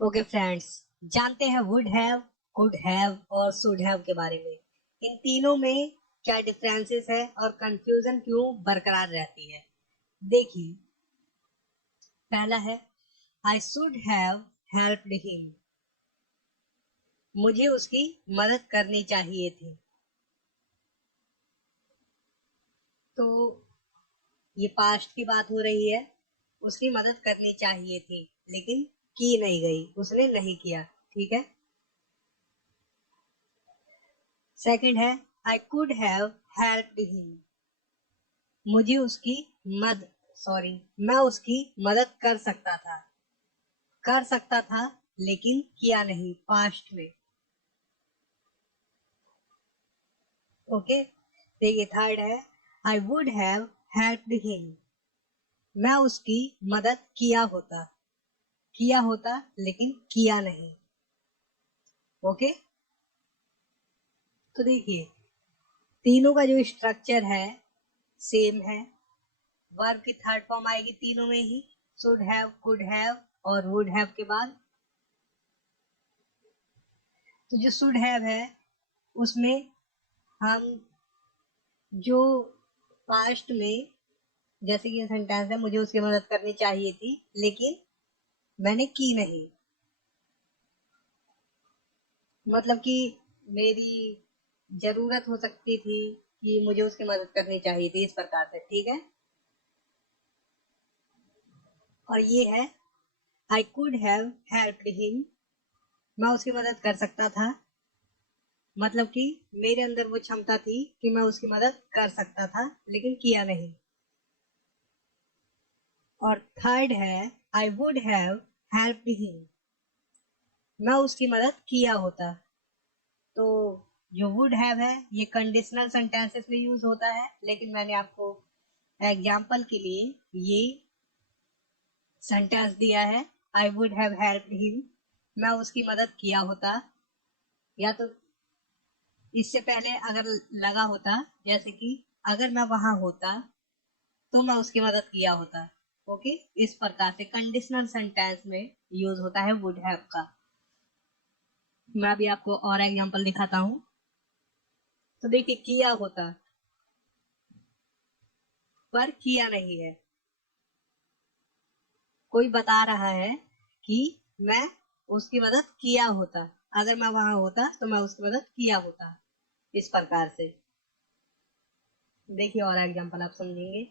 Okay friends, जानते हैं would have, could have और शुड हैव के बारे में। इन तीनों में क्या डिफरेंसेस है और कंफ्यूजन क्यों बरकरार रहती है। देखिए, पहला है I should have helped him. मुझे उसकी मदद करनी चाहिए थी। तो ये पास्ट की बात हो रही है। उसकी मदद करनी चाहिए थी लेकिन की नहीं गई, उसने नहीं किया। ठीक है। सेकंड है I could have helped him. मुझे उसकी मद सॉरी मैं उसकी मदद कर सकता था लेकिन किया नहीं, पास्ट में। ओके। देखिए, थर्ड है आई वुड हैव हेल्प्ड हिम। मैं उसकी मदद किया होता लेकिन किया नहीं। ओके। तो देखिए, तीनों का जो स्ट्रक्चर है सेम है। वर्ब की थर्ड फॉर्म आएगी तीनों में ही, शुड हैव, कुड हैव और वुड हैव के बाद। तो जो शुड हैव है उसमें हम जो पास्ट में, जैसे कि सेंटेंस है, मुझे उसकी मदद करनी चाहिए थी लेकिन मैंने की नहीं। मतलब कि मेरी जरूरत हो सकती थी कि मुझे उसकी मदद करनी चाहिए थी, इस प्रकार से। ठीक है। और ये है I could have helped him. मैं उसकी मदद कर सकता था, मतलब कि मेरे अंदर वो क्षमता थी कि मैं उसकी मदद कर सकता था लेकिन किया नहीं। और थर्ड है आई वुड हैव हेल्प्ड हिम। मैं उसकी मदद किया होता। तो जो वुड हैव है ये कंडीशनल सेंटेंसेस में यूज होता है, लेकिन मैंने आपको एग्जाम्पल के लिए ये सेंटेंस दिया है आई वुड हैव हेल्प्ड हिम। मैं उसकी मदद किया होता, या तो इससे पहले अगर लगा होता, जैसे कि अगर मैं वहां होता तो मैं उसकी मदद किया होता। ओके। इस प्रकार से कंडीशनल सेंटेंस में यूज होता है वुड हैव का। मैं अभी आपको और एग्जांपल दिखाता हूँ। तो देखिए, किया होता पर किया नहीं है। कोई बता रहा है कि मैं उसकी मदद किया होता, अगर मैं वहां होता तो मैं उसकी मदद किया होता, इस प्रकार से। देखिए और एग्जांपल आप समझेंगे।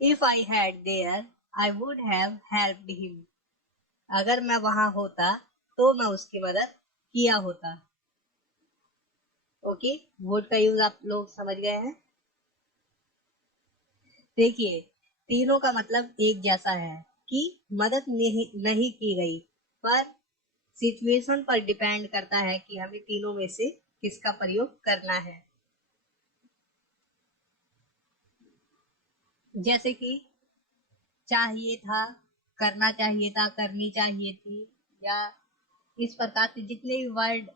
If I had there I would have helped him. अगर मैं वहां होता तो मैं उसकी मदद किया होता। ओके। वुड का यूज आप लोग समझ गए हैं। देखिए, तीनों का मतलब एक जैसा है कि मदद नहीं की गई, पर सिचुएशन पर डिपेंड करता है कि हमें तीनों में से किसका प्रयोग करना है। जैसे कि चाहिए था, करना चाहिए था, करनी चाहिए थी, या इस प्रकार से जितने भी वर्ड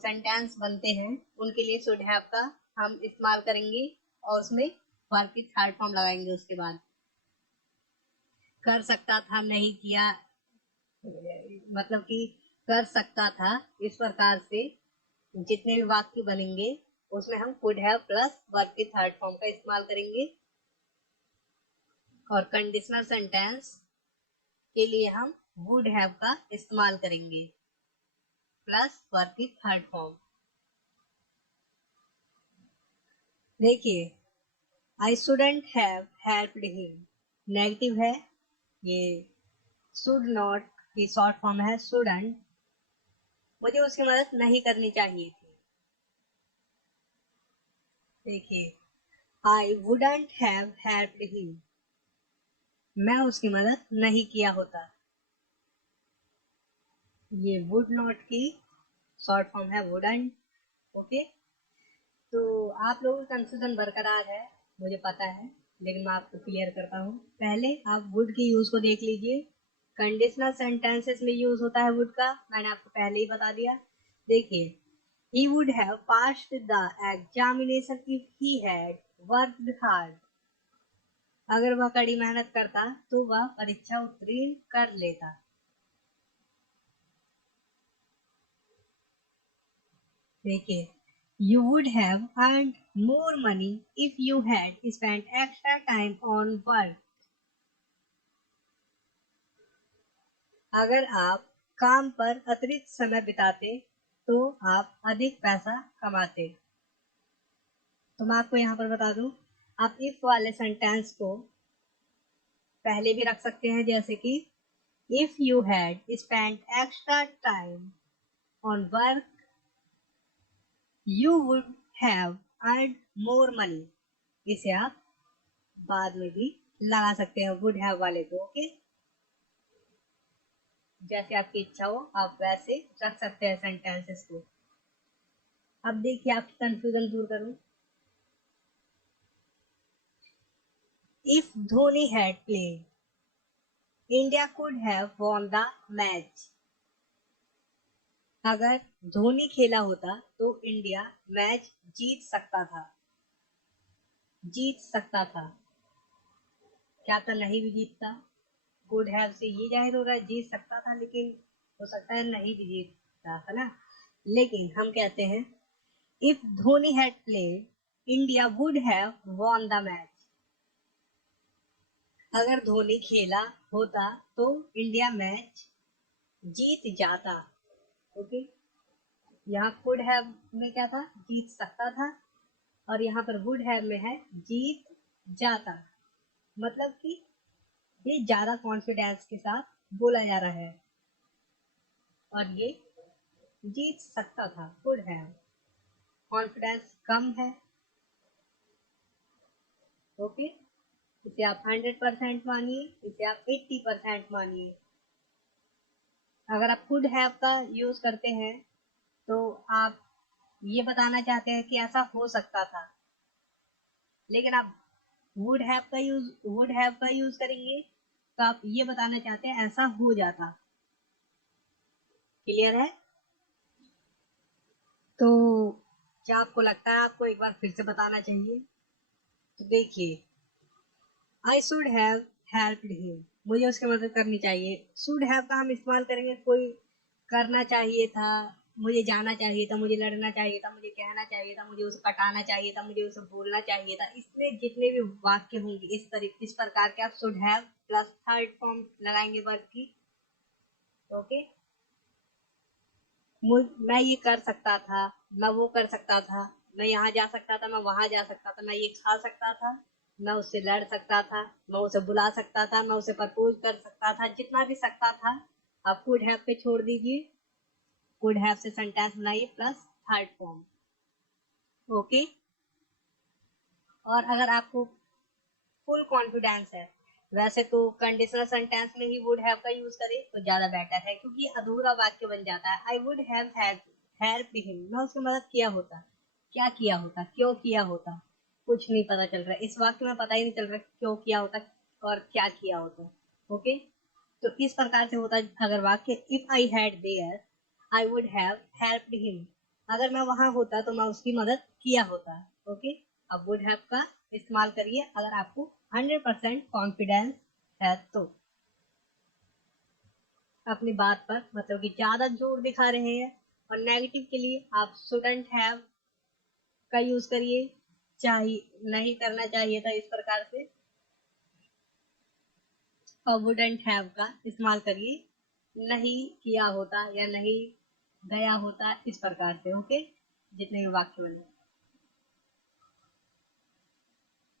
सेंटेंस बनते हैं उनके लिए शुड हैव का हम इस्तेमाल करेंगे और उसमें वर्ब की थर्ड फॉर्म लगाएंगे। उसके बाद कर सकता था, नहीं किया, मतलब कि कर सकता था, इस प्रकार से जितने भी वाक्य बनेंगे उसमें हम कुड हैव प्लस वर्ब की थर्ड फॉर्म का इस्तेमाल करेंगे। और कंडीशनल सेंटेंस के लिए हम वुड हैव का इस्तेमाल करेंगे प्लस वर्ब की थर्ड फॉर्म। देखिए, I shouldn't have helped him negative है। ये शुड नॉट की शॉर्ट फॉर्म है शुडंट। मुझे उसकी मदद नहीं करनी चाहिए थी। देखिए, I wouldn't have helped him. मैं उसकी मदद नहीं किया होता। ये वुड नॉट की शॉर्ट फॉर्म है वुडंट। ओके। तो आप लोगों का कंफ्यूजन बरकरार है, मुझे पता है, लेकिन मैं आपको क्लियर करता हूँ। पहले आप वुड के यूज को देख लीजिए। कंडीशनल सेंटेंसेस में यूज होता है वुड का, मैंने आपको पहले ही बता दिया। देखिए, he would have passed the examination if he had worked hard। अगर वह कड़ी मेहनत करता तो वह परीक्षा उत्तीर्ण कर लेता। देखिए, you would have earned more money if you had spent extra time on work। अगर आप काम पर अतिरिक्त समय बिताते तो आप अधिक पैसा कमाते। तो मैं आपको यहाँ पर बता दूं, आप इफ वाले सेंटेंस को पहले भी रख सकते हैं, जैसे कि if you had spend extra time on work you would have earned more money. इसे आप बाद में भी लगा सकते हैं वुड हैव वाले को। ओके, जैसे आपकी इच्छा हो आप वैसे रख सकते हैं सेंटेंसेस को। अब देखिए आपकी कंफ्यूजन दूर करूं। If Dhoni had played India could have won the match. अगर धोनी खेला होता तो इंडिया मैच जीत सकता था। जीत सकता था, क्या था नहीं भी जीतता। कुड हैव से ये जाहिर हो रहा है जीत सकता था, लेकिन हो सकता है नहीं भी जीतता, है ना। लेकिन हम कहते हैं if Dhoni had played India would have won the match. अगर धोनी खेला होता तो इंडिया मैच जीत जाता। ओके, यहाँ कुड हैव में क्या था, जीत सकता था, और यहाँ पर वुड हैव में है जीत जाता। मतलब कि ये ज्यादा कॉन्फिडेंस के साथ बोला जा रहा है, और ये जीत सकता था वुड हैव, कॉन्फिडेंस कम है। ओके, इसे आप 100% मानिए, इसे आप 80% मानिए। अगर आप कुड हैव का यूज करते हैं तो आप ये बताना चाहते हैं कि ऐसा हो सकता था, लेकिन आप वुड हैव का यूज करेंगे तो आप ये बताना चाहते हैं ऐसा हो जाता। क्लियर है? तो क्या आपको लगता है आपको एक बार फिर से बताना चाहिए? तो देखिए, I should have helped him, मुझे उसकी मदद करनी चाहिए। शुड हैव का हम इस्तेमाल करेंगे कोई करना चाहिए था, मुझे जाना चाहिए था, मुझे लड़ना चाहिए था, मुझे कहना चाहिए था, मुझे उसे पटाना चाहिए था, मुझे उसे बोलना चाहिए था। इसमें जितने भी वाक्य होंगे इस प्रकार के, आप should have plus third form लगाएंगे वर्ब की। ओके, मैं ये कर सकता था, मैं वो कर सकता था, मैं यहाँ जा सकता था, मैं वहां जा सकता था, मैं ये खा सकता था, मैं उससे लड़ सकता था, मैं उसे बुला सकता था, मैं उसे प्रपोज कर सकता था। जितना भी सकता था आप कुड हैव पे छोड़ दीजिए, कुड हैव से सेंटेंस बनाइए प्लस थर्ड फॉर्म। ओके, और अगर आपको फुल कॉन्फिडेंस है, वैसे तो कंडीशनल सेंटेंस में ही वुड हैव का यूज करें तो ज्यादा बेटर है, क्योंकि अधूरा वाक्य बन जाता है। आई वुड हैव हेल्प हिम, मैं उसकी मदद किया होता। क्या किया होता, क्यों किया होता, कुछ नहीं पता चल रहा है इस वाक्य में, पता ही नहीं चल रहा क्यों किया होता और क्या किया होता। ओके, तो इस प्रकार से होता है अगर वाक्य if I had there I would have helped him, अगर मैं वहां होता तो मैं उसकी मदद किया होता। ओके, अब वुड हैव का इस्तेमाल करिए अगर आपको 100% कॉन्फिडेंस है तो। अपनी बात पर मतलब कि ज्यादा जोर दिखा रहे हैं, और नेगेटिव के लिए आप शुडंट हैव का यूज करिए, चाहिए नहीं करना चाहिए था इस प्रकार से, और वुडंट हैव का इस्तेमाल करिए नहीं किया होता या नहीं गया होता, इस प्रकार से। ओके, जितने भी वाक्य बने।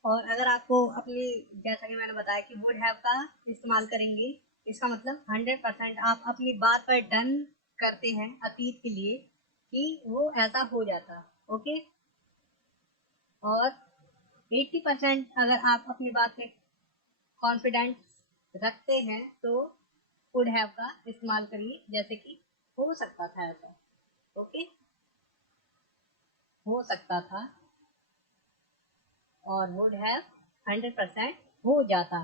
और अगर आपको अपनी, जैसा कि मैंने बताया कि वुड हैव का इस्तेमाल करेंगे, इसका मतलब 100% आप अपनी बात पर डन करते हैं अतीत के लिए कि वो ऐसा हो जाता। ओके, और 80% अगर आप अपनी बात में कॉन्फिडेंस रखते हैं तो वुड हैव का इस्तेमाल करिए, जैसे कि हो सकता था ऐसा। ओके, हो सकता था, और वुड हैव 100% हो जाता।